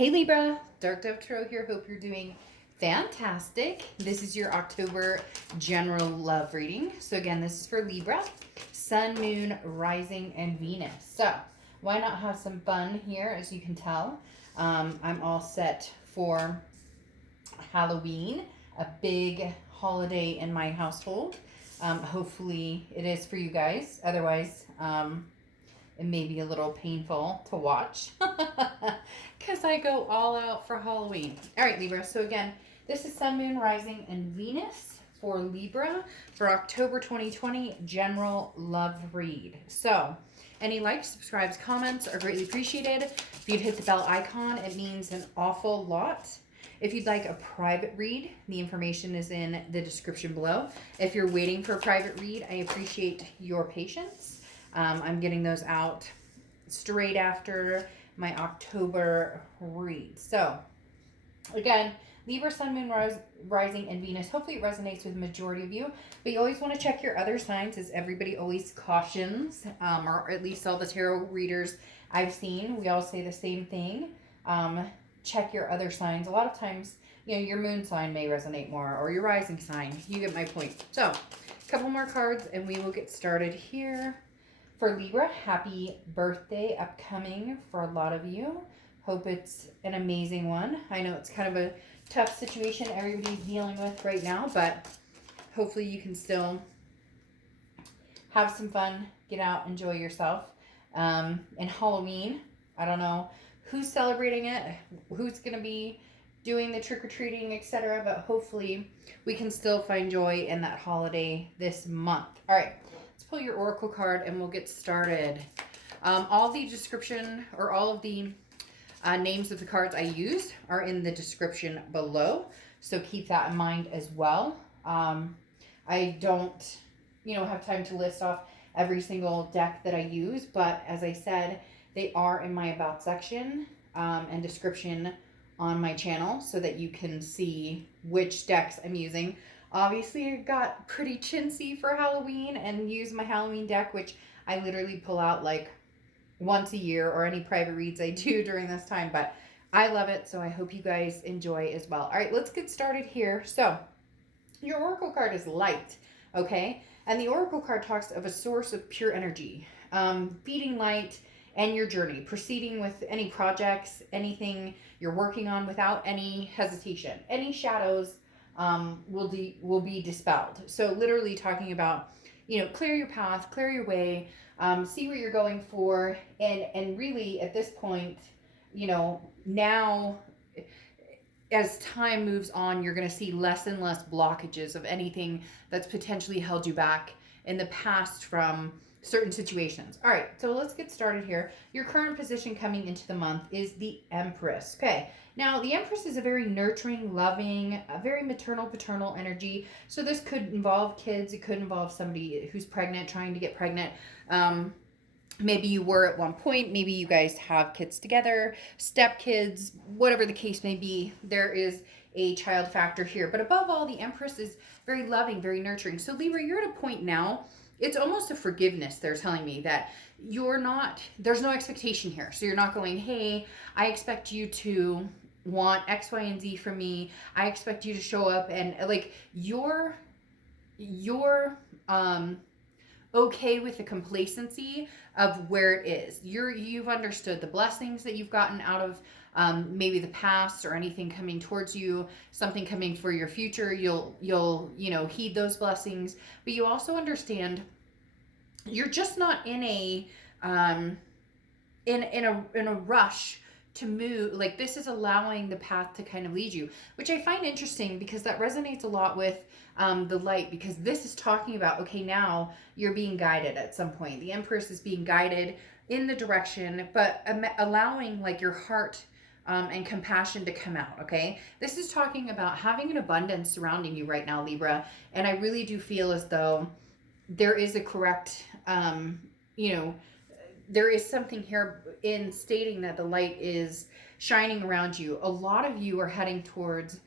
Hey Libra, Dark Dove Tarot here. Hope you're doing fantastic. This is your October general love reading. So again, this is for Libra, Sun, Moon, Rising, and Venus. So why not have some fun here? As you can tell, I'm all set for Halloween, a big holiday in my household. Hopefully it is for you guys. Otherwise, it may be a little painful to watch because I go all out for Halloween. All right, Libra. So again, this is Sun, Moon, Rising, and Venus for Libra for October 2020 general love read. So any likes, subscribes, comments are greatly appreciated. If you'd hit the bell icon, it means an awful lot. If you'd like a private read, the information is in the description below. If you're waiting for a private read, I appreciate your patience. I'm getting those out straight after my October read. So, again, Libra, Sun, Moon, Rising, and Venus. Hopefully it resonates with the majority of you. But you always want to check your other signs, as everybody always cautions, or at least all the tarot readers I've seen. We all say the same thing. Check your other signs. A lot of times, you know, your moon sign may resonate more, or your rising sign. You get my point. So, a couple more cards, and we will get started here. For Libra, happy birthday upcoming for a lot of you. Hope it's an amazing one. I know it's kind of a tough situation everybody's dealing with right now, but hopefully you can still have some fun, get out, enjoy yourself. And Halloween, I don't know who's celebrating it, who's going to be doing the trick-or-treating, etc., but hopefully we can still find joy in that holiday this month. All right. Let's pull your oracle card and we'll get started. All the description, or all of the names of the cards I used are in the description below. So keep that in mind as well. I don't, have time to list off every single deck that I use, but as I said, they are in my about section and description on my channel so that you can see which decks I'm using. Obviously, I got pretty chintzy for Halloween and use my Halloween deck, which I literally pull out like once a year, or any private reads I do during this time. But I love it, so I hope you guys enjoy as well. All right, let's get started here. So your oracle card is light, okay? And the oracle card talks of a source of pure energy, feeding light, and your journey, proceeding with any projects, anything you're working on without any hesitation. Any shadows will be dispelled. So literally talking about, clear your path, clear your way, see what you're going for, and really at this point, now as time moves on, you're going to see less and less blockages of anything that's potentially held you back in the past from certain situations. All right, so let's get started here. Your current position coming into the month is the Empress. Okay, now the Empress is a very nurturing, loving, a very maternal, paternal energy. So this could involve kids. It could involve somebody who's pregnant, trying to get pregnant. Maybe you were at one point. Maybe you guys have kids together, stepkids, whatever the case may be. There is a child factor here. But above all, the Empress is very loving, very nurturing. So Libra, you're at a point now, it's almost a forgiveness. They're telling me that there's no expectation here. So you're not going, hey, I expect you to want X, Y, and Z from me. I expect you to show up, and like you're okay with the complacency of where it is. You've understood the blessings that you've gotten out of maybe the past, or anything coming towards you, something coming for your future. You'll heed those blessings, but you also understand you're just not in a in a rush to move. Like, this is allowing the path to kind of lead you, which I find interesting because that resonates a lot with the light, because this is talking about, okay, now you're being guided at some point. The Empress is being guided in the direction, but allowing like your heart and compassion to come out, okay? This is talking about having an abundance surrounding you right now, Libra, and I really do feel as though there is a correct, there is something here in stating that the light is shining around you. A lot of you are heading towards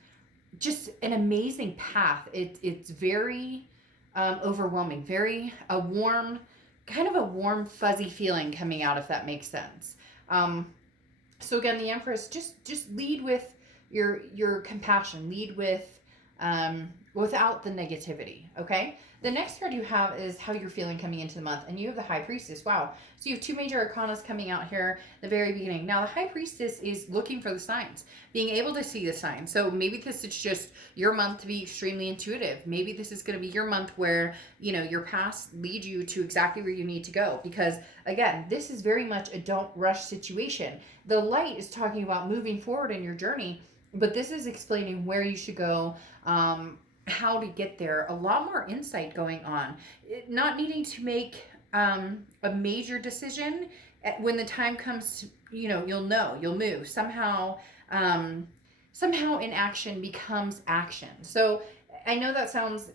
just an amazing path. It's very overwhelming, very a warm, kind of a warm, fuzzy feeling coming out, if that makes sense. So again, the Empress, just lead with your compassion, lead with without the negativity. Okay. The next card you have is how you're feeling coming into the month, and you have the High Priestess. Wow. So you have two major arcanas coming out here at the very beginning. Now the High Priestess is looking for the signs, being able to see the signs. So maybe this is just your month to be extremely intuitive. Maybe this is going to be your month where, you know, your past leads you to exactly where you need to go. Because again, this is very much a don't rush situation. The light is talking about moving forward in your journey, but this is explaining where you should go, how to get there. A lot more insight going on. Not needing to make a major decision. When the time comes to, you know, you'll move. Somehow inaction becomes action. So I know that sounds,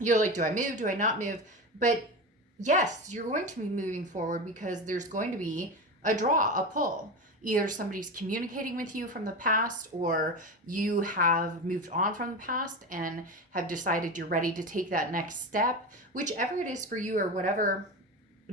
you're like, do I move? Do I not move? But yes, you're going to be moving forward because there's going to be a draw, a pull. Either somebody's communicating with you from the past, or you have moved on from the past and have decided you're ready to take that next step. Whichever it is for you, or whatever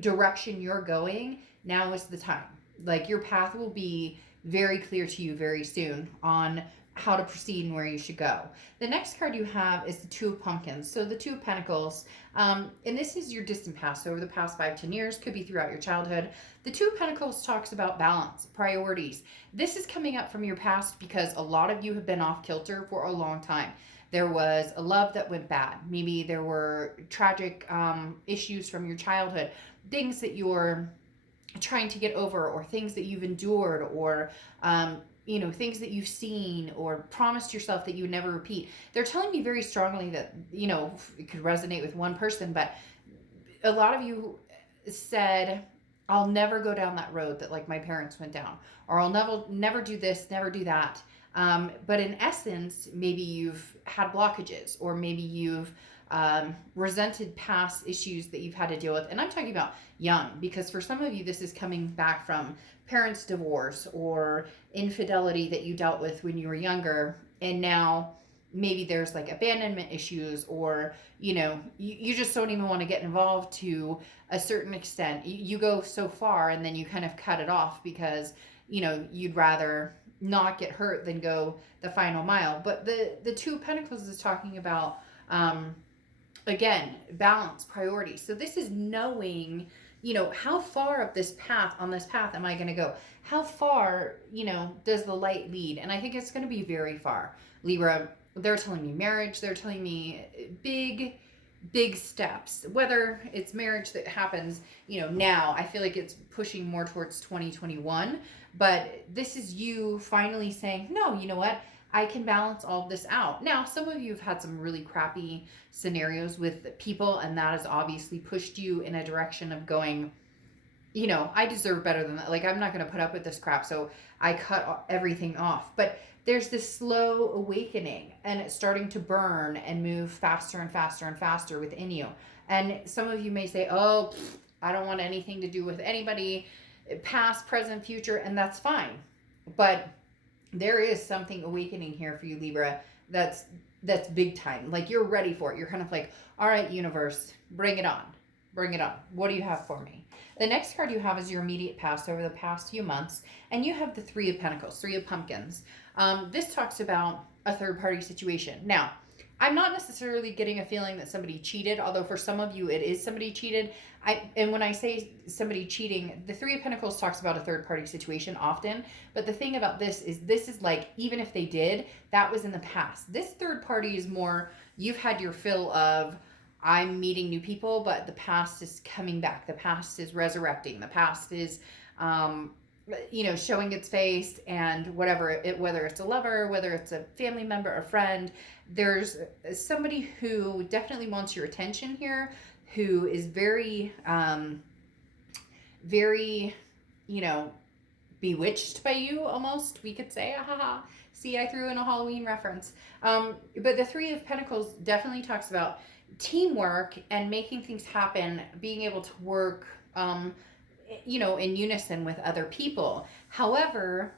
direction you're going, now is the time. Like, your path will be very clear to you very soon on how to proceed and where you should go. The next card you have is the Two of Pumpkins. So the Two of Pentacles, and this is your distant past. So over the past 5-10 years, could be throughout your childhood. The Two of Pentacles talks about balance, priorities. This is coming up from your past because a lot of you have been off kilter for a long time. There was a love that went bad. Maybe there were tragic issues from your childhood, things that you're trying to get over, or things that you've endured, or you know, things that you've seen or promised yourself that you would never repeat. They're telling me very strongly that, you know, it could resonate with one person, but a lot of you said, I'll never go down that road that, like, my parents went down, or I'll never do this, never do that. But in essence, maybe you've had blockages, or maybe you've resented past issues that you've had to deal with. And I'm talking about young, because for some of you, this is coming back from parents' divorce or infidelity that you dealt with when you were younger. And now maybe there's like abandonment issues, or, you know, you just don't even want to get involved to a certain extent. You go so far and then you kind of cut it off because, you know, you'd rather not get hurt than go the final mile. But the Two of Pentacles is talking about, again, balance, priorities. So this is knowing, you know, how far of this path, on this path, am I going to go? How far, you know, does the light lead? And I think it's going to be very far. Libra, they're telling me marriage. They're telling me big steps. Whether it's marriage that happens, you know, now, I feel like it's pushing more towards 2021. But this is you finally saying, no, you know what? I can balance all of this out. Now, some of you have had some really crappy scenarios with people, and that has obviously pushed you in a direction of going, you know, I deserve better than that. Like, I'm not going to put up with this crap, so I cut everything off. But there's this slow awakening, and it's starting to burn and move faster and faster and faster within you. And some of you may say, oh, I don't want anything to do with anybody, past, present, future, and that's fine. But there is something awakening here for you, Libra, that's big time. Like, you're ready for it. You're kind of like, all right, universe, bring it on. Bring it on. What do you have for me? The next card you have is your immediate past over the past few months, and you have the Three of Pentacles, Three of Pumpkins. This talks about a third-party situation. Now, I'm not necessarily getting a feeling that somebody cheated, although for some of you it is somebody cheated. And when I say somebody cheating, the Three of Pentacles talks about a third-party situation often. But the thing about this is like, even if they did, that was in the past. This third party is more, you've had your fill of, I'm meeting new people, but the past is coming back. The past is resurrecting. The past is, you know, showing its face, and whether it's a lover, whether it's a family member, a friend, there's somebody who definitely wants your attention here, who is very, you know, bewitched by you, almost, we could say. See, I threw in a Halloween reference. But the Three of Pentacles definitely talks about teamwork and making things happen, being able to work, you know, in unison with other people. However,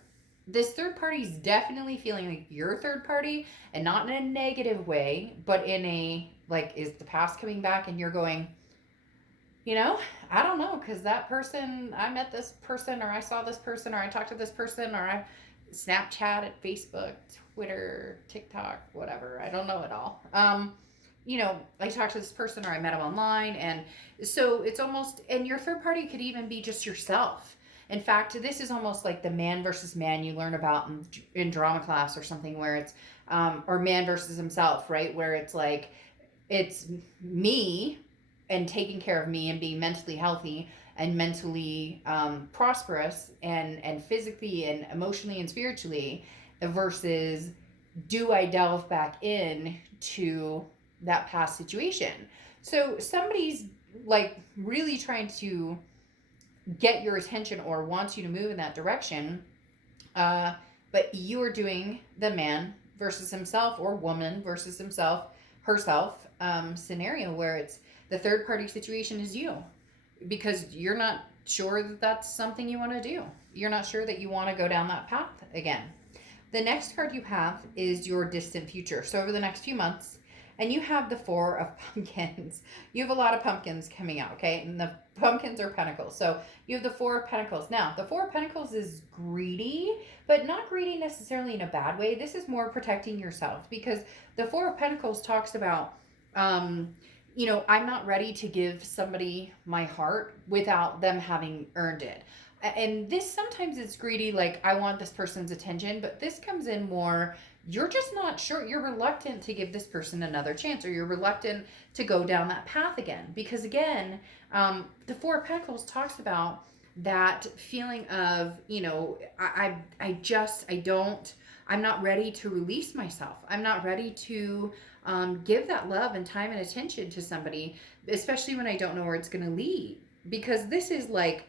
this third party is definitely feeling like you're third party, and not in a negative way, but in a, like, is the past coming back and you're going, You know, I don't know, because that person, I met this person, or I saw this person, or I talked to this person, or I Snapchat, Facebook, Twitter, TikTok, whatever. I don't know it all. You know, I talked to this person, or I met him online, and so it's almost, and your third party could even be just yourself. In fact, this is almost like the man versus man you learn about in drama class or something, where it's, or man versus himself, right? Where it's like, it's me and taking care of me and being mentally healthy and mentally prosperous and physically and emotionally and spiritually, versus do I delve back in to that past situation. So somebody's like really trying to get your attention or wants you to move in that direction, but you are doing the man versus himself, or woman versus himself, herself, scenario, where it's the third party situation is you, because you're not sure that that's something you want to do. You're not sure that you want to go down that path again. The next card you have is your distant future. So over the next few months, and you have the Four of Pumpkins. You have a lot of pumpkins coming out, okay? And the pumpkins are pentacles. So you have the Four of Pentacles. Now, the Four of Pentacles is greedy, but not greedy necessarily in a bad way. This is more protecting yourself, because the Four of Pentacles talks about, you know, I'm not ready to give somebody my heart without them having earned it. And this sometimes it's greedy, like I want this person's attention, but this comes in more, you're just not sure. You're reluctant to give this person another chance, or you're reluctant to go down that path again. Because again, the Four of Pentacles talks about that feeling of, you know, I'm not ready to release myself. I'm not ready to give that love and time and attention to somebody, especially when I don't know where it's going to lead. Because this is like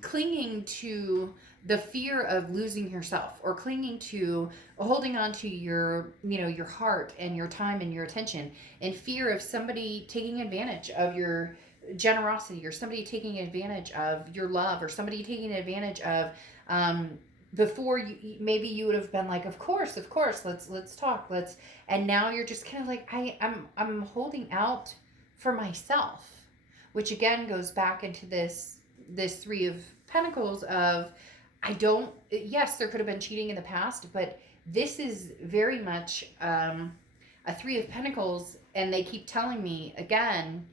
clinging to the fear of losing yourself, or clinging to holding on to your, you know, your heart and your time and your attention, in fear of somebody taking advantage of your generosity, or somebody taking advantage of your love, or somebody taking advantage of, before you, maybe you would have been like, of course, let's talk, and now you're just kind of like, I'm holding out for myself, which again goes back into this Three of Pentacles of, yes, there could have been cheating in the past, but this is very much a Three of Pentacles, and they keep telling me again,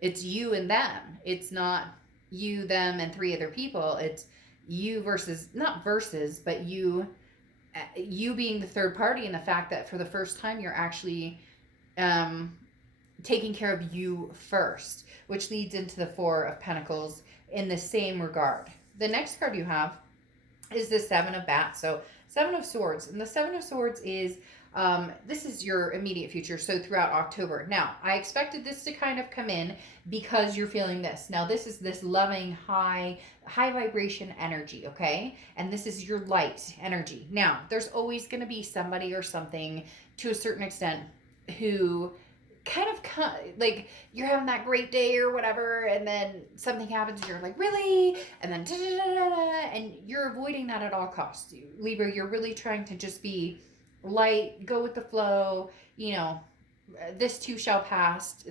it's you and them. It's not you, them, and three other people. It's you versus, not versus, but you being the third party, and the fact that for the first time you're actually taking care of you first, which leads into the Four of Pentacles in the same regard. The next card you have is the Seven of Bats. So Seven of Swords. And the Seven of Swords is, this is your immediate future. So throughout October. Now, I expected this to kind of come in because you're feeling this. Now, this is this loving, high vibration energy, okay? And this is your light energy. Now, there's always going to be somebody or something to a certain extent who kind of like you're having that great day or whatever, and then something happens and you're like, really? And then and you're avoiding that at all costs. Libra, you're really trying to just be light, go with the flow, you know, this too shall pass,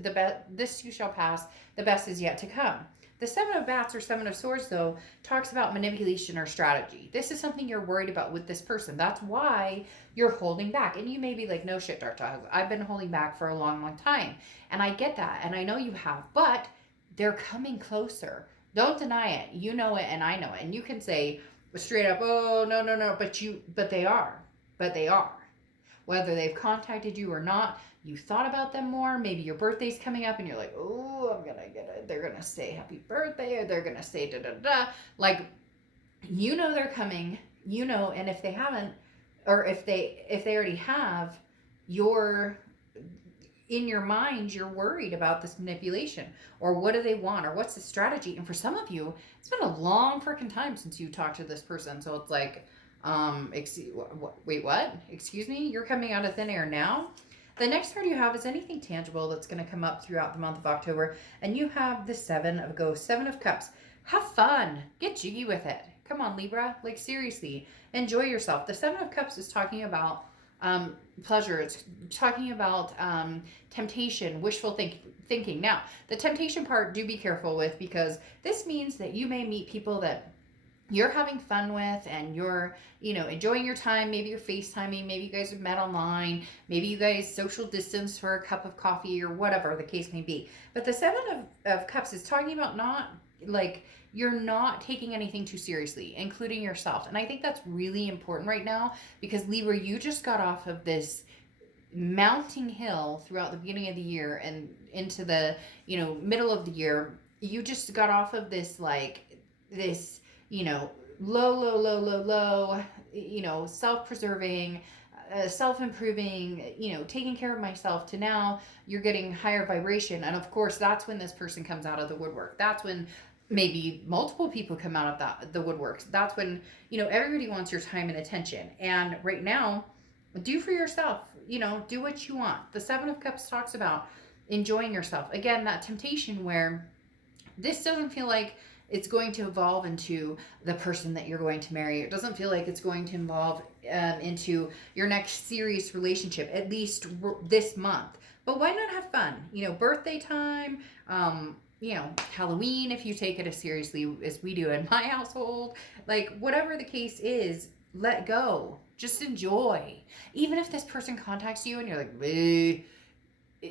this too shall pass, the best is yet to come. The Seven of Bats or Seven of Swords, though, talks about manipulation or strategy. This is something you're worried about with this person. That's why you're holding back. And you may be like, no shit, Dark Dog. I've been holding back for a long, long time. And I get that. And I know you have. But they're coming closer. Don't deny it. You know it and I know it. And you can say straight up, oh, no. But they are. Whether they've contacted you or not, you thought about them more. Maybe your birthday's coming up and you're like, oh, I'm gonna get it. They're gonna say happy birthday, or they're gonna say da. Like, you know they're coming, you know, and if they haven't, or if they already have, you're in your mind, you're worried about this manipulation, or what do they want, or what's the strategy. And for some of you, it's been a long freaking time since you talked to this person. So it's like, wait, what? Excuse me? You're coming out of thin air now? The next card you have is anything tangible that's going to come up throughout the month of October. And you have the Seven of Ghosts, Seven of Cups. Have fun. Get jiggy with it. Come on, Libra. Like, seriously. Enjoy yourself. The Seven of Cups is talking about pleasure. It's talking about temptation, wishful thinking. Now, the temptation part, do be careful with, because this means that you may meet people that you're having fun with, and you're, enjoying your time. Maybe you're FaceTiming, maybe you guys have met online, maybe you guys social distance for a cup of coffee, or whatever the case may be. But the Seven of Cups is talking about not, like, you're not taking anything too seriously, including yourself. And I think that's really important right now, because Libra, you just got off of this mounting hill throughout the beginning of the year and into the, middle of the year. You just got off of this, like, this, low, self-preserving, self-improving, taking care of myself, to now you're getting higher vibration. And of course, that's when this person comes out of the woodwork. That's when maybe multiple people come out of the woodworks. That's when, everybody wants your time and attention. And right now, do for yourself, do what you want. The Seven of Cups talks about enjoying yourself. Again, that temptation where this doesn't feel like it's going to evolve into the person that you're going to marry. It doesn't feel like it's going to evolve into your next serious relationship, at least this month. But why not have fun? Birthday time, Halloween, if you take it as seriously as we do in my household. Like, whatever the case is, let go. Just enjoy. Even if this person contacts you and you're like, bleh,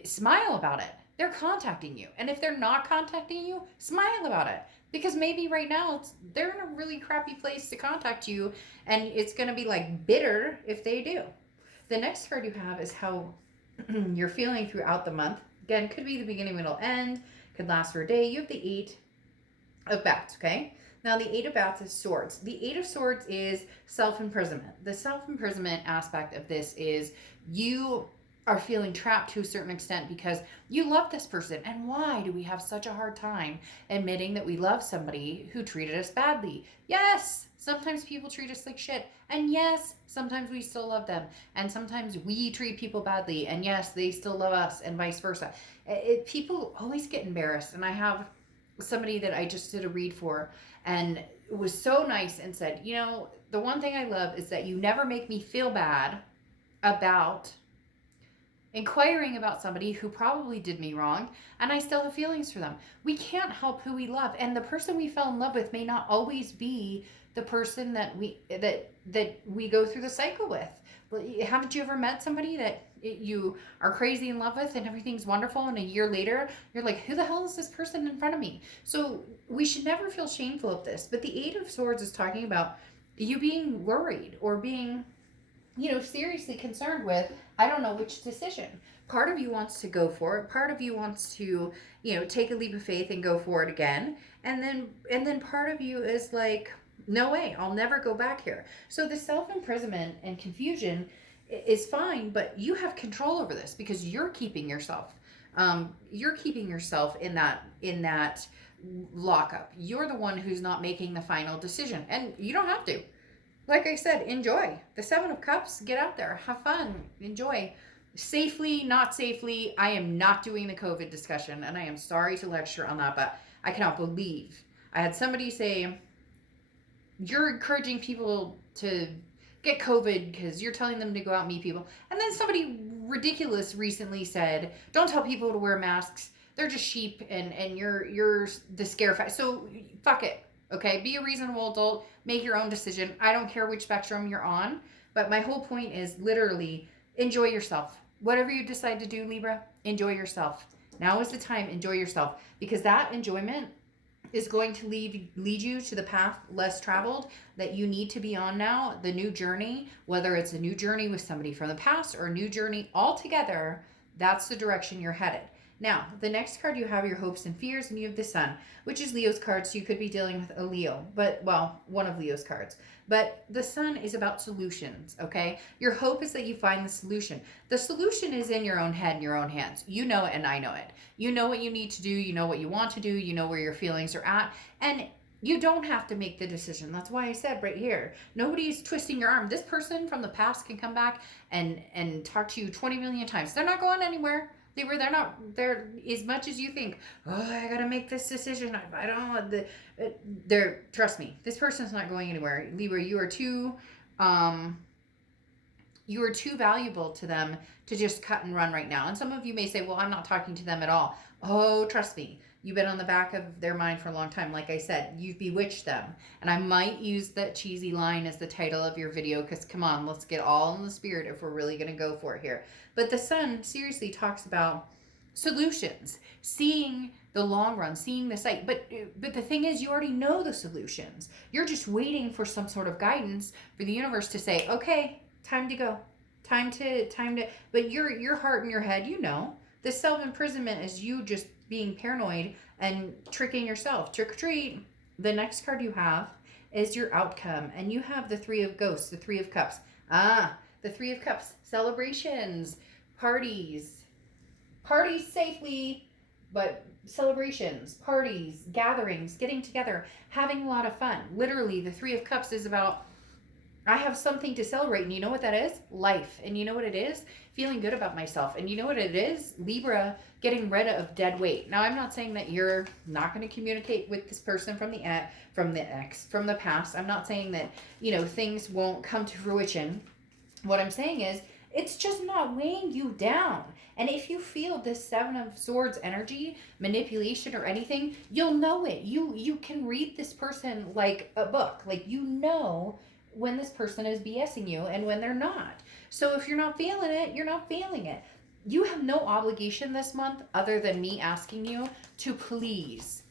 smile about it. They're contacting you. And if they're not contacting you, smile about it. Because maybe right now they're in a really crappy place to contact you, and it's going to be like bitter if they do. The next card you have is how you're feeling throughout the month. Again, could be the beginning, middle, end. Could last for a day. You have the Eight of Bats, okay? Now, the Eight of Bats is swords. The Eight of Swords is self-imprisonment. The self-imprisonment aspect of this is you are feeling trapped to a certain extent because you love this person. And why do we have such a hard time admitting that we love somebody who treated us badly? Yes, sometimes people treat us like shit. And yes, sometimes we still love them. And sometimes we treat people badly. And yes, they still love us, and vice versa. People always get embarrassed. And I have somebody that I just did a read for, and it was so nice, and said, the one thing I love is that you never make me feel bad about inquiring about somebody who probably did me wrong, and I still have feelings for them. We can't help who we love, and the person we fell in love with may not always be the person that we go through the cycle with. Haven't you ever met somebody that you are crazy in love with and everything's wonderful, and a year later you're like, who the hell is this person in front of me? So we should never feel shameful of this. But the Eight of Swords is talking about you being worried or being, seriously concerned with, I don't know which decision. Part of you wants to go for it. Part of you wants to, take a leap of faith and go for it again. And then part of you is like, no way, I'll never go back here. So the self-imprisonment and confusion is fine, but you have control over this because you're keeping yourself. You're keeping yourself in that lockup. You're the one who's not making the final decision, and you don't have to. Like I said, enjoy. The Seven of Cups, get out there, have fun, enjoy. Safely, not safely. I am not doing the COVID discussion, and I am sorry to lecture on that, but I cannot believe. I had somebody say, you're encouraging people to get COVID because you're telling them to go out and meet people. And then somebody ridiculous recently said, don't tell people to wear masks. They're just sheep, and you're the scare factor. So fuck it. Okay, be a reasonable adult, make your own decision. I don't care which spectrum you're on, but my whole point is literally enjoy yourself. Whatever you decide to do, Libra, enjoy yourself. Now is the time, enjoy yourself, because that enjoyment is going to lead you to the path less traveled that you need to be on now, the new journey, whether it's a new journey with somebody from the past or a new journey altogether, that's the direction you're headed. Now, the next card you have your hopes and fears, and you have the Sun, which is Leo's card, so you could be dealing with a Leo, one of Leo's cards. But the Sun is about solutions, okay? Your hope is that you find the solution. The solution is in your own head and your own hands. You know it, and I know it. You know what you need to do, you know what you want to do, you know where your feelings are at, and you don't have to make the decision. That's why I said right here, nobody's twisting your arm. This person from the past can come back and talk to you 20 million times. They're not going anywhere. They're as much as you think, oh, I gotta make this decision. I don't know. Trust me, this person's not going anywhere. Libra, you are too You are too valuable to them to just cut and run right now. And some of you may say, well, I'm not talking to them at all. Oh, trust me. You've been on the back of their mind for a long time. Like I said, you've bewitched them. And I might use that cheesy line as the title of your video because, come on, let's get all in the spirit if we're really going to go for it here. But the sun seriously talks about solutions, seeing the long run, seeing the sight. But the thing is, you already know the solutions. You're just waiting for some sort of guidance for the universe to say, okay, time to go. Time to, but your heart and your head, you know. The self-imprisonment is you just being paranoid and tricking yourself. Trick or treat. The next card you have is your outcome. And you have the Three of Ghosts, the Three of Cups. The Three of Cups. Celebrations, parties safely, but celebrations, parties, gatherings, getting together, having a lot of fun. Literally, the Three of Cups is about, I have something to celebrate. And you know what that is? Life. And you know what it is? Feeling good about myself. And you know what it is? Libra, getting rid of dead weight. Now, I'm not saying that you're not going to communicate with this person from the past. I'm not saying that, things won't come to fruition. What I'm saying is, it's just not weighing you down. And if you feel this Seven of Swords energy, manipulation or anything, you'll know it. You can read this person like a book. Like, you know when this person is BSing you and when they're not. So if you're not feeling it, you're not feeling it. You have no obligation this month other than me asking you to please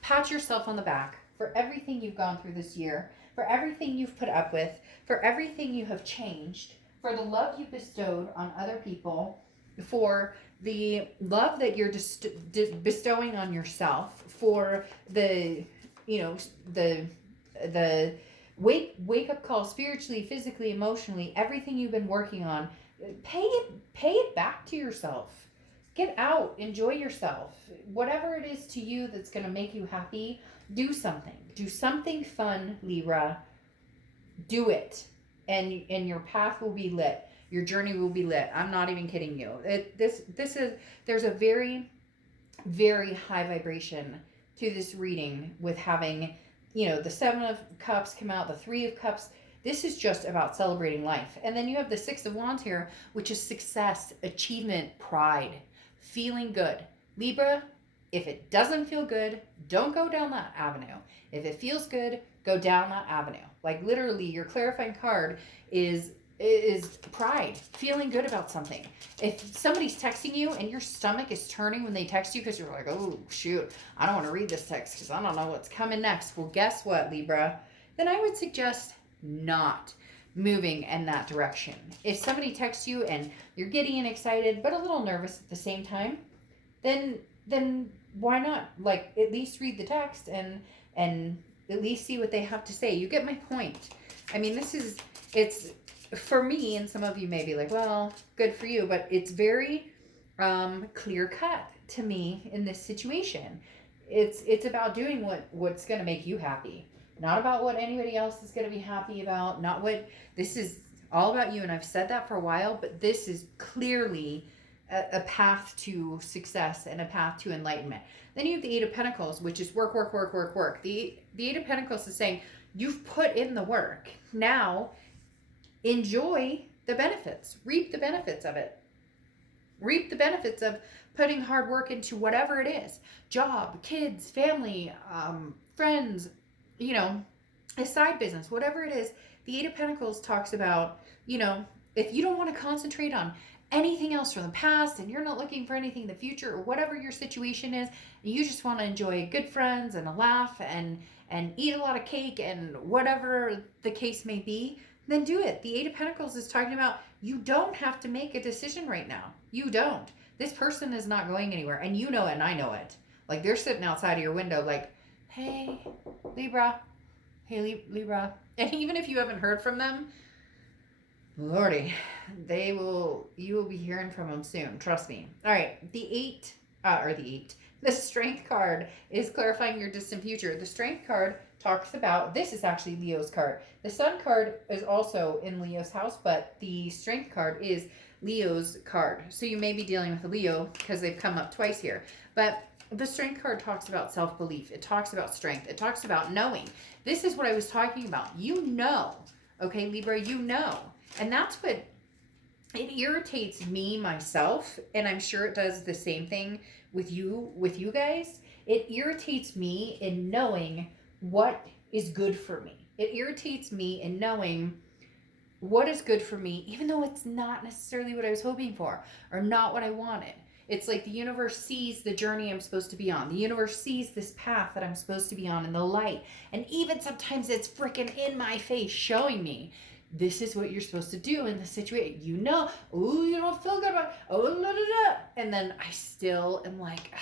pat yourself on the back for everything you've gone through this year, for everything you've put up with, for everything you have changed, for the love you bestowed on other people, for the love that you're just bestowing on yourself, for the wake up call spiritually, physically, emotionally, everything you've been working on. Pay it back to yourself. Get out, enjoy yourself. Whatever it is to you that's going to make you happy, do something. Do something fun, Libra. Do it. And your path will be lit. Your journey will be lit. I'm not even kidding you. There's a very, very high vibration to this reading with having, the Seven of Cups come out, the Three of Cups. This is just about celebrating life. And then you have the Six of Wands here, which is success, achievement, pride, feeling good. Libra, if it doesn't feel good, don't go down that avenue. If it feels good, go down that avenue. Like, literally, your clarifying card is pride, feeling good about something. If somebody's texting you and your stomach is turning when they text you because you're like, oh, shoot, I don't want to read this text because I don't know what's coming next. Well, guess what, Libra? Then I would suggest not moving in that direction. If somebody texts you and you're giddy and excited but a little nervous at the same time, then why not, at least read the text and at least see what they have to say. You get my point. I mean, it's for me, and some of you may be like, well, good for you, but it's very clear cut to me in this situation. It's about doing what's going to make you happy, not about what anybody else is going to be happy about, this is all about you. And I've said that for a while, but this is clearly a path to success and a path to enlightenment. Then you have the Eight of Pentacles, which is work. The Eight of Pentacles is saying you've put in the work. Now enjoy the benefits. Reap the benefits of it. Reap the benefits of putting hard work into whatever it is. Job, kids, family, friends, a side business, whatever it is. The Eight of Pentacles talks about, if you don't want to concentrate on anything else from the past and you're not looking for anything in the future or whatever your situation is, and you just want to enjoy good friends and a laugh and eat a lot of cake and whatever the case may be, then do it. The Eight of Pentacles is talking about you don't have to make a decision right now. You don't. This person is not going anywhere, and you know it and I know it. Like, they're sitting outside of your window like, hey, Libra. Hey, Libra. And even if you haven't heard from them, Lordy, you will be hearing from them soon. Trust me. All right. The Strength card is clarifying your distant future. The Strength card talks about, this is actually Leo's card. The Sun card is also in Leo's house, but the Strength card is Leo's card. So you may be dealing with a Leo because they've come up twice here. But the Strength card talks about self-belief. It talks about strength. It talks about knowing. This is what I was talking about. Okay, Libra, And that's what it irritates me myself, and I'm sure it does the same thing with you guys. It irritates me in knowing what is good for me. It irritates me in knowing what is good for me, even though it's not necessarily what I was hoping for or not what I wanted. It's like the universe sees the journey I'm supposed to be on. The universe sees this path that I'm supposed to be on in the light. And even sometimes it's freaking in my face showing me this is what you're supposed to do in the situation. You know, oh, you don't feel good about it. Oh, da, da, da. And then I still am like,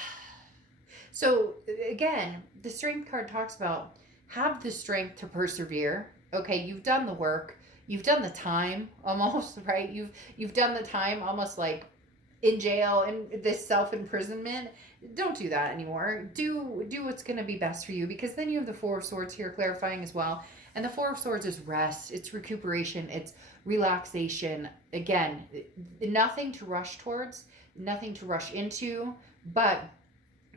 so again, the strength card talks about have the strength to persevere. Okay, you've done the work. You've done the time almost, right? You've done the time almost like in jail and this self-imprisonment. Don't do that anymore. Do what's going to be best for you, because then you have the Four of Swords here clarifying as well. And the Four of Swords is rest, it's recuperation, it's relaxation. Again, nothing to rush towards, nothing to rush into, but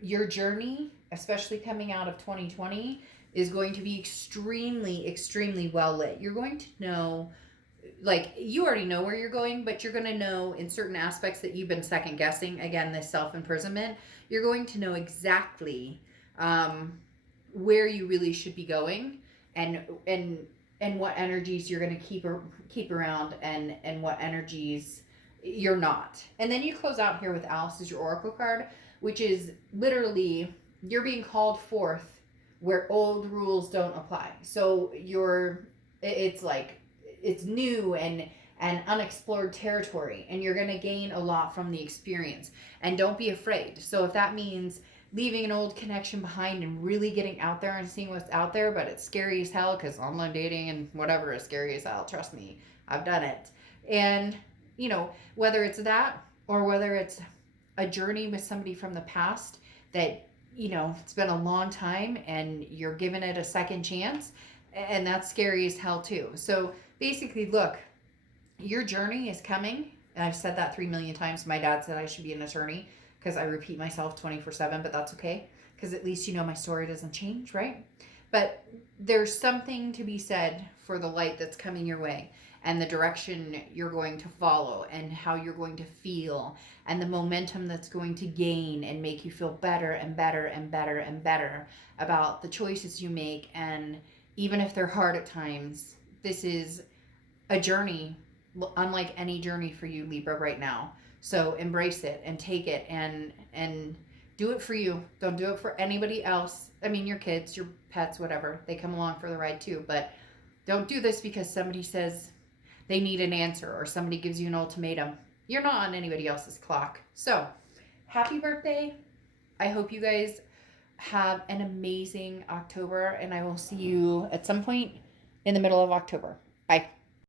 your journey, especially coming out of 2020, is going to be extremely, extremely well lit. You're going to know, like, you already know where you're going, but you're going to know in certain aspects that you've been second guessing. Again, this self imprisonment, you're going to know exactly where you really should be going, and what energies you're going to keep around, and what energies you're not. And then you close out here with Alice as your oracle card, which is literally you're being called forth where old rules don't apply. So it's like it's new and unexplored territory, and you're going to gain a lot from the experience. And don't be afraid. So if that means leaving an old connection behind and really getting out there and seeing what's out there, but it's scary as hell, because online dating and whatever is scary as hell, trust me, I've done it. And whether it's that, or whether it's a journey with somebody from the past that it's been a long time and you're giving it a second chance, and that's scary as hell too. So basically, look, your journey is coming, and I've said that 3 million times. My dad said I should be an attorney, because I repeat myself 24/7, but that's okay, because at least my story doesn't change, right? But there's something to be said for the light that's coming your way, and the direction you're going to follow, and how you're going to feel, and the momentum that's going to gain and make you feel better and better and better and better about the choices you make. And even if they're hard at times, this is a journey unlike any journey for you, Libra, right now. So embrace it and take it, and do it for you. Don't do it for anybody else. I mean, your kids, your pets, whatever, they come along for the ride too. But don't do this because somebody says they need an answer, or somebody gives you an ultimatum. You're not on anybody else's clock. So happy birthday. I hope you guys have an amazing October, and I will see you at some point in the middle of October.